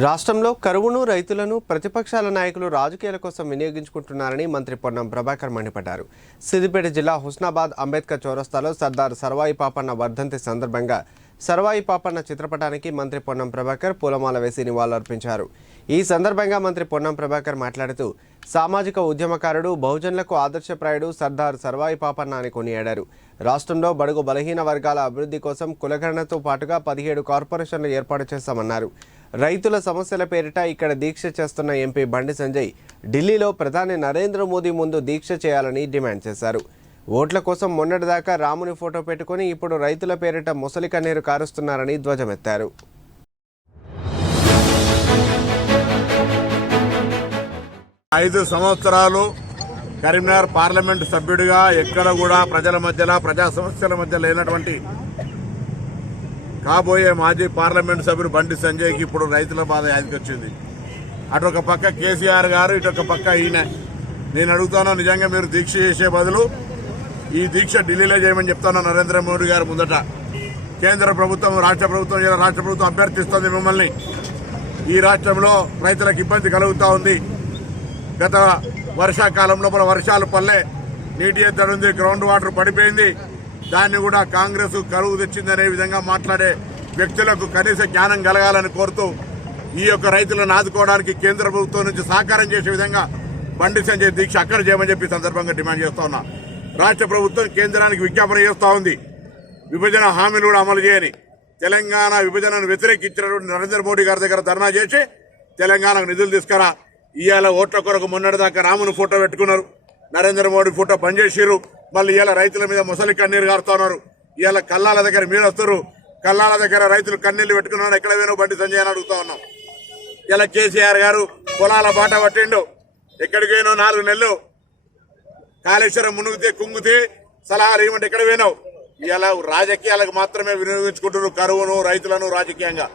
రాష్ట్రంలో కరువును రైతులను ప్రతిపక్షాల నాయకులు రాజకీయాల కోసం వినియోగించుకుంటున్నారని మంత్రి పొన్నం ప్రభాకర్ మండిపడ్డారు. సిద్దిపేట జిల్లా హుస్నాబాద్ అంబేద్కర్ చౌరస్తాలో సర్దార్ సర్వాయి పాపన్న వర్ధంతి సందర్భంగా సర్వాయి పాపన్న చిత్రపటానికి మంత్రి పొన్నం ప్రభాకర్ పూలమాల వేసి నివాళులర్పించారు. ఈ సందర్భంగా మంత్రి పొన్నం ప్రభాకర్ మాట్లాడుతూ సామాజిక ఉద్యమకారుడు బహుజనులకు ఆదర్శప్రాయుడు సర్దార్ సర్వాయి పాపన్న అని కొనియాడారు. రాష్ట్రంలో బడుగు బలహీన వర్గాల అభివృద్ధి కోసం కులగణనతో పాటుగా పదిహేడు కార్పొరేషన్లు ఏర్పాటు చేస్తామన్నారు రైతుల సమస్యల పేరిట ఇక్కడ దీక్ష చేస్తున్న ఎంపీ బండి సంజయ్ ఢిల్లీలో ప్రధాని నరేంద్ర మోదీ ముందు దీక్ష చేయాలని డిమాండ్ చేశారు. ఓట్ల కోసం మొన్నటిదాకా రాముని ఫోటో పెట్టుకుని ఇప్పుడు రైతుల పేరిట ముసలి కన్నీరు కారుస్తున్నారని ధ్వజమెత్తారు. ఐదు సంవత్సరాలు కరీంనగర్ పార్లమెంటు సభ్యుడిగా ఎక్కడ కూడా ప్రజల మధ్యలో ప్రజా సమస్యల మధ్య లేనటువంటి కాబోయే మాజీ పార్లమెంటు సభ్యుడు బండి సంజయ్కి ఇప్పుడు రైతుల బాధ యాదికి వచ్చింది. అటు ఒక పక్క కేసీఆర్ గారు ఇటు ఒక పక్క ఈయన. నేను అడుగుతాను నిజంగా మీరు దీక్ష చేసే బదులు ఈ దీక్ష ఢిల్లీలో చేయమని చెప్తాను నరేంద్ర మోడీ గారు ముందట. కేంద్ర ప్రభుత్వం రాష్ట్ర ప్రభుత్వం ఇలా రాష్ట్ర ప్రభుత్వం అభ్యర్థిస్తోంది మిమ్మల్ని. ఈ రాష్ట్రంలో రైతులకు ఇబ్బంది కలుగుతూ ఉంది. గత వర్షాకాలంలో మన వర్షాలు పల్లె నీటి ఎత్తడి ఉంది గ్రౌండ్ వాటర్ పడిపోయింది. దాన్ని కూడా కాంగ్రెస్ కరువు తెచ్చిందనే విధంగా మాట్లాడే వ్యక్తులకు కనీస జ్ఞానం కలగాలని కోరుతూ ఈ యొక్క రైతులను ఆదుకోవడానికి కేంద్ర ప్రభుత్వం నుంచి సహకారం చేసే విధంగా బండి సంజయ్ దీక్ష అక్కడ చేయమని చెప్పి సందర్భంగా డిమాండ్ చేస్తా ఉన్నా. రాష్ట్ర ప్రభుత్వం కేంద్రానికి విజ్ఞాపన చేస్తా ఉంది. విభజన హామీలు కూడా అమలు చేయని తెలంగాణ విభజనను వ్యతిరేకించినటువంటి నరేంద్ర మోడీ గారి దగ్గర ధర్నా చేసి తెలంగాణకు నిధులు తీసుకురా. ఇవాళ ఓట్ల కొరకు మొన్నటిదాకా రాముని ఫోటో పెట్టుకున్నారు. నరేంద్ర మోడీ ఫోటో పనిచేసిరు మళ్ళీ ఇలా రైతుల మీద ముసలి కన్నీరు కారుతున్నారు ఇలా కల్లాల దగ్గర మీరు వస్తారు. కల్లాల దగ్గర రైతులు కన్నీళ్ళు పెట్టుకున్నారు ఎక్కడ వేణు బండి సంజయ్ అని అడుగుతా ఉన్నాం. ఇలా కేసీఆర్ గారు పొలాల బాట పట్టిండు. ఎక్కడికి పోయినావు? నాలుగు నెలలు. కాళేశ్వరం మునుగుతే కుంగితే సలహాలు ఇవ్వమంటే ఎక్కడ పోయినావు? ఇలా రాజకీయాలకు మాత్రమే వినియోగించుకుంటున్నారు కరువును రైతులను రాజకీయంగా.